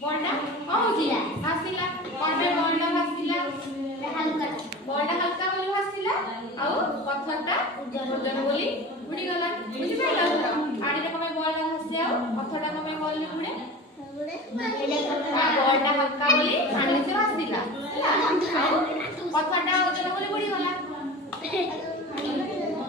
बॉलटा पहुंचिला भासिला कोनबे बॉलटा भासिला बॉलटा हल्का बोली भासिला आ पत्थरटा उज्जर बोली उड़ी गला बुझि पाइला पानी रे कमे बॉलटा भासे आ पत्थरटा कमे बॉल में उड़े बॉलटा हल्का बोली पानी से भासिला पत्थरटा उज्जर बोली उड़ी गला